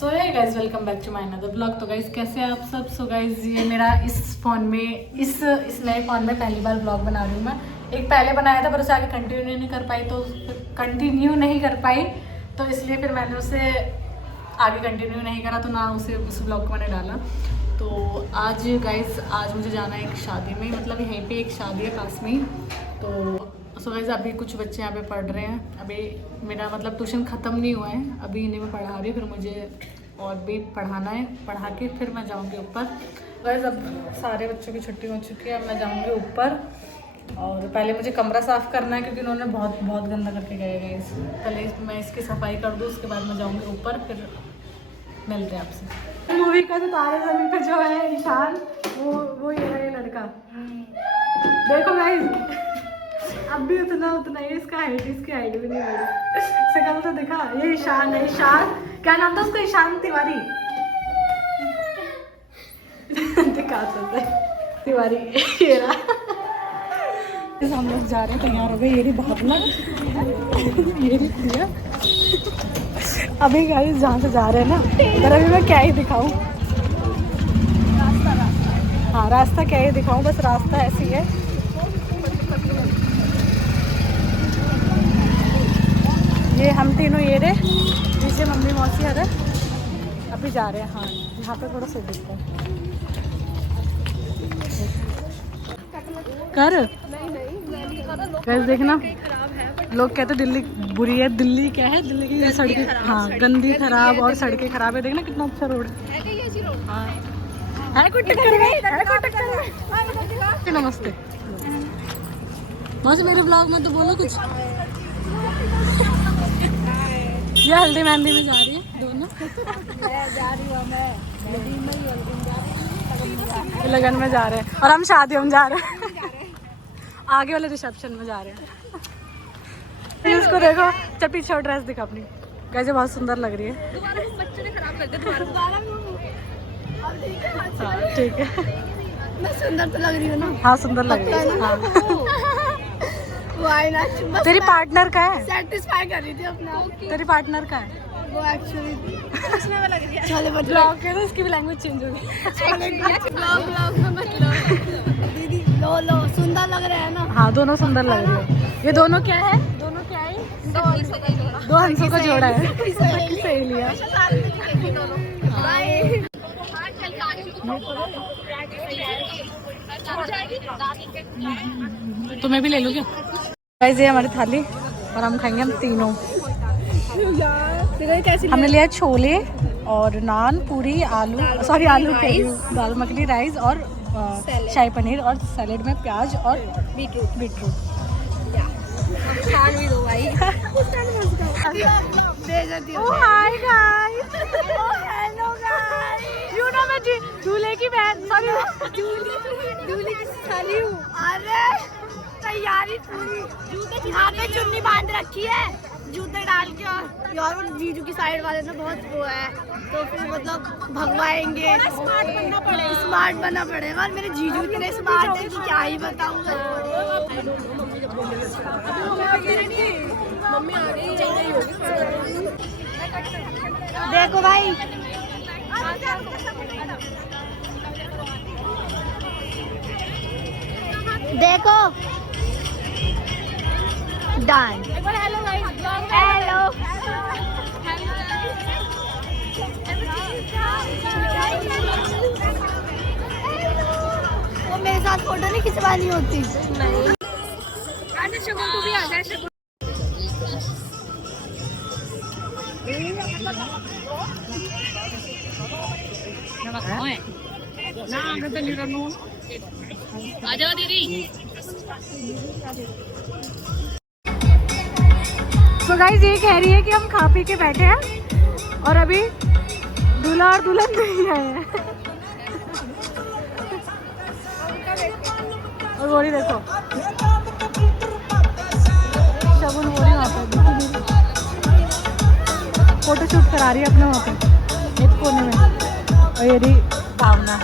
So hey guys, welcome back to my another blog. तो guys कैसे हैं आप सब। सो गाइस ये मेरा इस फ़ोन में इस नए फ़ोन में पहली बार ब्लॉग बना रही हूँ मैं। एक पहले बनाया था पर उसे आगे कंटिन्यू नहीं कर पाई तो इसलिए फिर मैंने उसे आगे कंटिन्यू नहीं करा, तो ना उसे उस ब्लॉग को मैंने डाला। तो आज गाइस आज मुझे जाना है एक शादी में, मतलब यहीं पे एक शादी है पास में ही। तो सो गाइस अभी कुछ बच्चे यहाँ पे पढ़ रहे हैं। अभी मेरा मतलब ट्यूशन ख़त्म नहीं हुआ है, अभी इन्हें मैं पढ़ा रही हूँ, फिर मुझे और भी पढ़ाना है। पढ़ा के फिर मैं जाऊँगी ऊपर। गाइस अब सारे बच्चों की छुट्टी हो चुकी है, अब मैं जाऊँगी ऊपर। और पहले मुझे कमरा साफ़ करना है क्योंकि उन्होंने बहुत गंदा करके गए गाइस। पहले मैं इसकी सफाई कर दूँ, उसके बाद मैं जाऊँगी ऊपर, फिर मिलते हैं आपसे। मूवी का जो तारे ज़मीन पे जो है ईशान, वो ये है लड़का। देखो गाइस अब भी उतना ही इसका हाइट, इसकी हाइट भी नहीं बढ़ी। शकल तो दिखा, ये ईशान है। ईशान क्या नाम था उसका? ईशान तिवारी। दिखा सकते तिवारी ये रहा। हम लोग जा रहे हैं, तैयार हो गए। ये रही भावना, ये रही प्रिया। अभी गाइस जहाँ से जा रहे हैं ना उधर अभी मैं क्या ही दिखाऊं। हाँ रास्ता क्या ही दिखाऊं, बस रास्ता ऐसी है। ये हम तीनों ये रहे, पीछे मम्मी मौसी है। अभी जा रहे हैं। हाँ यहाँ पे थोड़ा सा दिखता है कर कैसे देखना। लोग कहते दिल्ली बुरी है, दिल्ली क्या है, दिल्ली की सड़कें हाँ गंदी खराब और सड़कें खराब है। देखना कितना अच्छा रोड है। हाँ है कोई टक्कर में। नमस्ते बस मेरे ब्लॉग में तो बोलो कुछ। ये हल्दी मेहंदी में जा रही है दोनों। लगन में जा रहे हैं और हम शादियों में जा रहे हैं। आगे वाले रिसेप्शन में जा रहे हैं। इसको देखो, चल पीछे ड्रेस दिखा अपनी, कैसे बहुत सुंदर लग रही है। हाँ ठीक है, मैं सुंदर तो लग रही हूँ ना। हाँ सुंदर लग रही है। हाँ तेरी पार्टनर का है? सेटिस्फाई कर रही थी अपना। तेरी पार्टनर का है? वो एक्चुअली उसमें लग रही है। चले ब्लॉग के ना उसकी भी लैंग्वेज चेंज हो गई। ब्लॉग में मतलब दीदी लो सुंदर लग रहे हैं ना। हाँ दोनों सुंदर लग रही है। ये दोनों क्या है? दोनों क्या है? दो हंसों का जोड़ा है। सहेलियाँ। तो मैं भी ले लूँ क्या? गाइस ये हमारी थाली और हम खाएंगे हम तीनों। हमने लिया छोले और नान, पूरी, आलू दाल मखनी, राइस और शाही पनीर और सैलेड में प्याज और बीटरूट। भी दो भाई। Oh hi guys, oh hello guys. You know मैं दूल्हे की बहन, सॉरी दूल्हे की साली हूँ। अरे तैयारी पूरी, यहाँ पे चुन्नी बांध रखी है, जूते डाल के। और यार वो जीजू की साइड वाले ने बहुत वो है, तो फिर मतलब भगवाएंगे। स्मार्ट बनना पड़ेगा। और मेरे जीजू इतने स्मार्ट है कि क्या ही बताऊँ। मम्मी आ गई देखो भाई, देखो डन। हेलो वो मेरे साथ फोटो नहीं खिंचवानी होती। नहीं तू भी आ जाए। आ जाओ दीदी। तो गाइस ये कह रही है कि हम खा पी के बैठे हैं और अभी दूल्हा और दुल्हन नहीं आए हैं। और वोरी देखो शगुन, वोरी वहाँ पे फोटो शूट करा रही है अपने वहाँ पे एक कोने में। और ये रही भावना।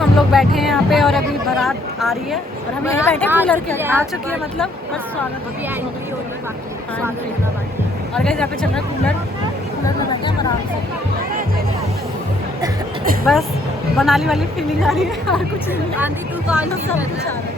हम लोग बैठे हैं यहाँ पे और अभी बारात आ रही है और हम यहाँ बैठे कूलर के आ चुकी है, मतलब बस स्वागत अभी एंट्री होने बाकी, स्वागत होना बाकी। और गाइस यहाँ पे चल रहा है कूलर में बैठे हैं आराम से। बस मनाली वाली फीलिंग आ रही है और कुछ नहीं, आंधी तूफान सब कुछ आ रहा है।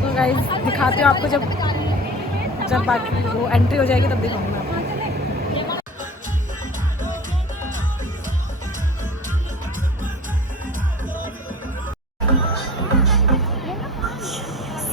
तो गाइस दिखाते हो आपको, जब बाकी वो एंट्री हो जाएगी तब दिखाऊंगी मैं आपको।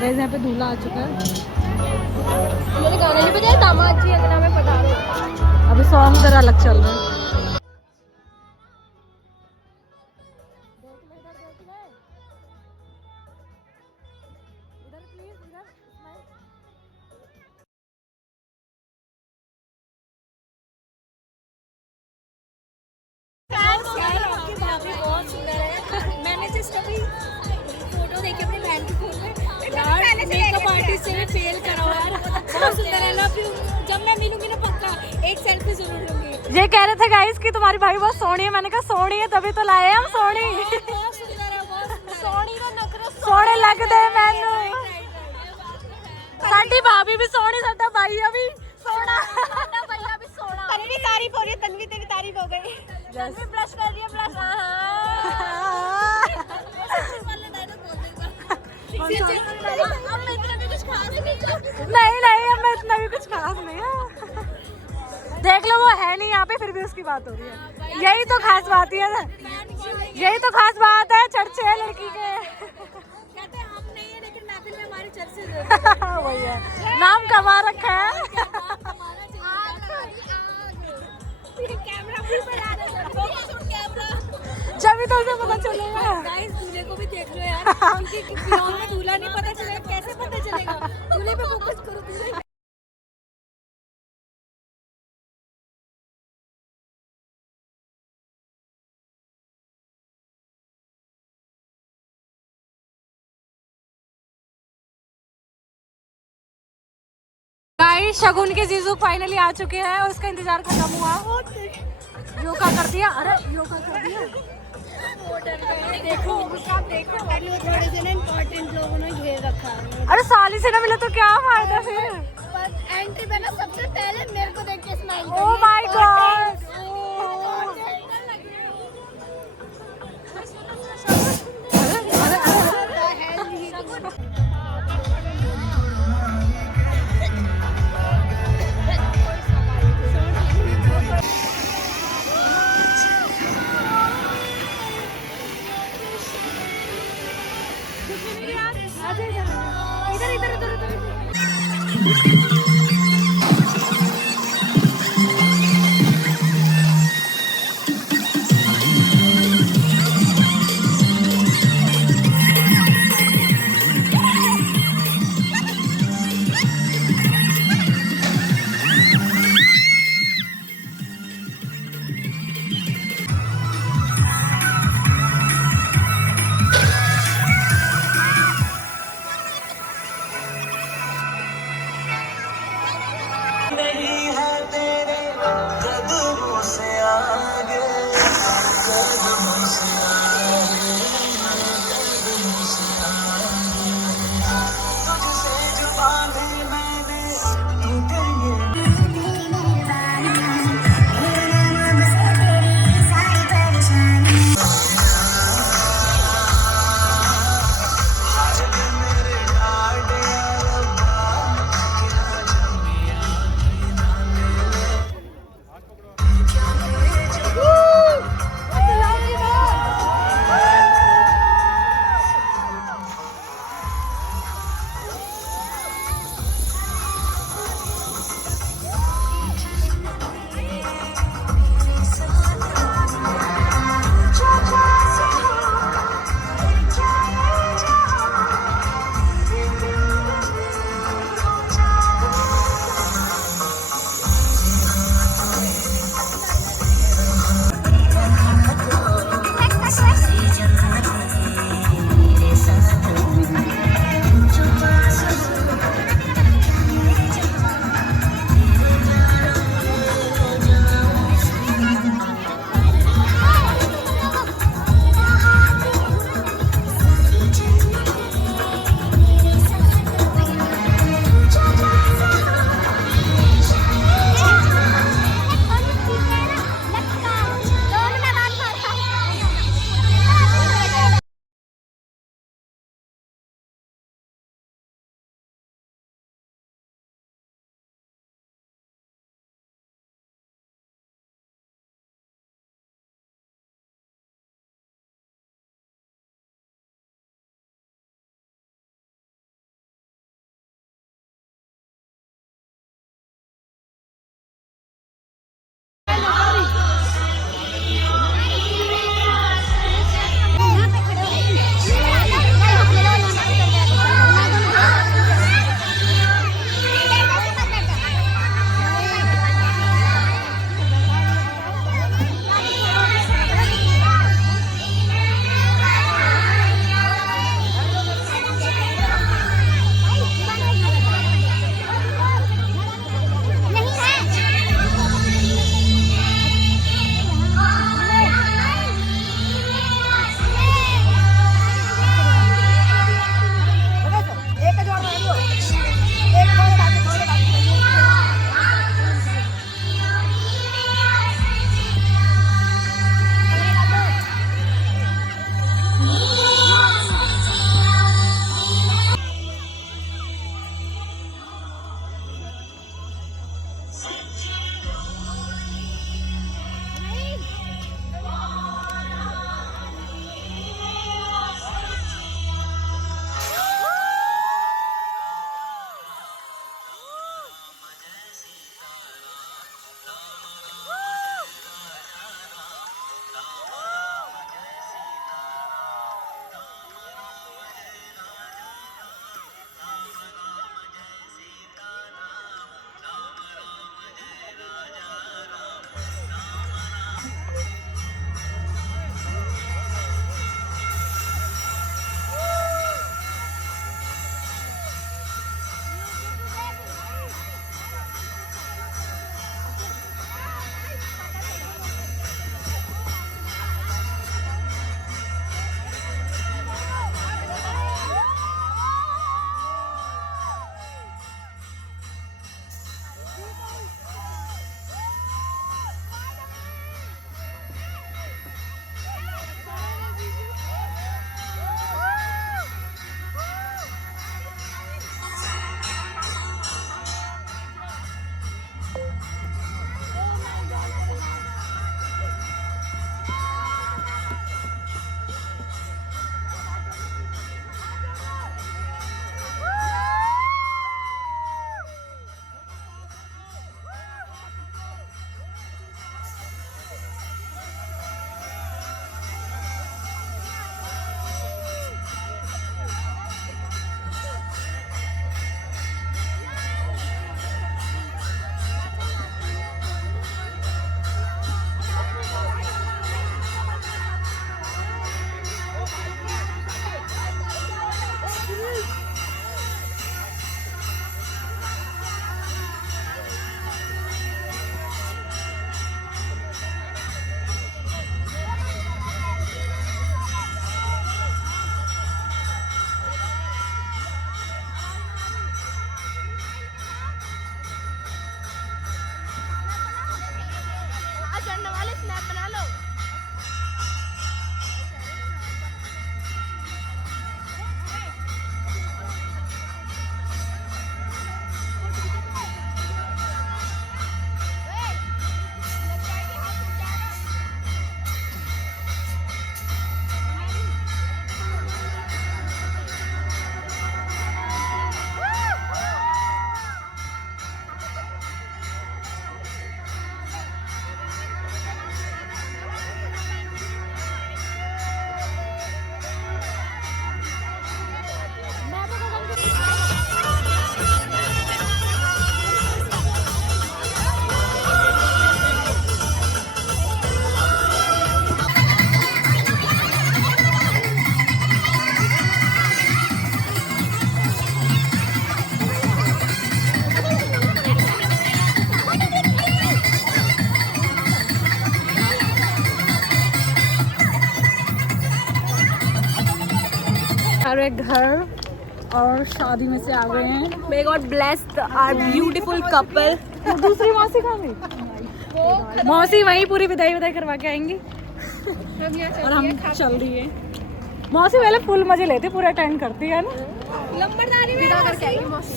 गाइस यहाँ पे दूल्हा आ चुका है। मुझे गाना नहीं पता है, दामाद जी अगर हमें बता दो। अभी सॉन्ग जरा अलग चल रहा है। बहुत सुंदर है। मैंने जस्ट अभी फोटो देखी अपनी बहन की फोन में, मेकअप आर्टिस्ट से भी फेल करा हुआ यार। बहुत सुंदर है। Love you. जब मैं मिलूंगी ना पक्का एक सेल्फी जरूर लूंगी। ये कह रहे थे गाइस कि तुम्हारी भाई बहुत सोहनी है, मैंने कहा सोहनी है तभी तो लाए हम सोहनी। बहुत सुंदर है, बहुत सोहनी का नखरा सोहने लगदे मैनू। साडी भाभी भी सोहनी, साडा भाई भी सोहना। भैया भी सोना। तन्वी तारीफ हो रही है, तन्वी तेरी तारीफ हो गई। तन्वी ब्लश कर रही है, ब्लश। नहीं अब मैं इतना भी कुछ खास नहीं है। देख लो वो है नहीं यहाँ पे, फिर भी उसकी बात हो रही है। यही तो खास बात है, यही तो खास बात है। चर्चे है लड़की के। कहते हैं हम नहीं है लेकिन महफिल में हमारे चर्चे वही है, नाम कमा रखा है। कैमरा भी बना दे, कैमरा। जब भी तो उसे पता चलेगा। गाइस दूल्हे को भी देख लो यार, क्योंकि ब्लॉग में दूल्हा नहीं पता चलेगा, कैसे पता चलेगा? दूल्हे पे फोकस करो, दूल्हे। गाइस शगुन के जीजू फाइनली आ चुके हैं, उसका इंतजार खत्म हुआ। योगा कर दिया, अरे योगा कर दिया। देखो थोड़े से ना इम्पोर्टेंट लोगों ने घेर रखा है। अरे साली से ना मिले तो क्या फायदा फिर। पर एंट्री पे ना सबसे पहले मेरे को देख के स्माइल ओह माय गॉड। चढ़ने वाले स्नैप बना लो। अरे घर और शादी में से आ गए हैं। May God bless our beautiful couple. दूसरी मौसी कहाँ गई? मौसी वहीं पूरी विदाई करवा के आएंगी और हम चल रही है। मौसी पहले फुल मजे लेती, पूरा अटेंड करती है ना। लंबरदारी में विदा करके आएगी मौसी।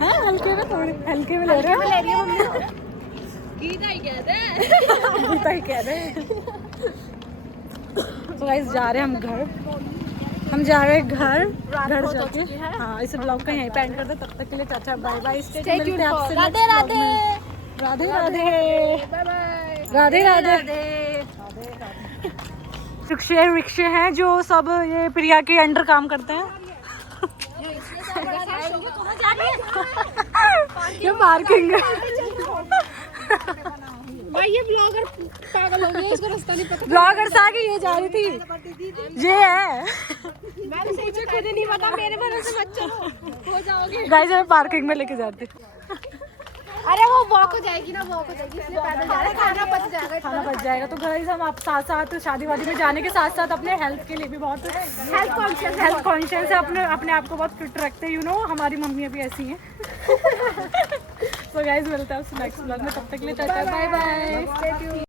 हाँ, हल्के में थोड़ी हल्के में ले रहे ले रही है मम्मी। गीता ही कहते हैं। गीता ही कह रहे हैं। तो गाइस जा रहे हैं हम घर। हम जा रहे हैं घर जाके। हाँ, इस ब्लॉग का यहीं पे एंड करते। तब तक के लिए चाचा बाय बाय। मिलते हैं आपसे राधे राधे। Radhe Radhe bye bye. राधे राधे। रिक्शे हैं जो सब ये प्रिया के अंडर काम करते हैं। ये पार्किंग है। भाई ये ब्लॉगर पागल हो गया, इसको रास्ता नहीं पता। ब्लॉगर से आगे ये जा रही थी। ये है। मैंने मुझे खुद नहीं पता, मेरे भरोसे मत चलो, हो जाओगे। गाइस हमें पार्किंग में लेके जाते। अरे वो वॉक हो जाएगी ना, वॉक हो जाएगी, इसलिए पैदल जा रहे हैं। खाना पच जाएगा, खाना बच जाएगा। तो गाइस हम आप साथ साथ शादी वादी में जाने के साथ साथ अपने हेल्थ के लिए भी बहुत हेल्थ कॉन्शियस है। अपने आप को बहुत फिट रखते हैं। यू नो, हमारी मम्मी भी ऐसी हैं। तो गाइस मिलते हैं नेक्स्ट ब्लॉग में। तब तक के लिए टाटा बाय बाय।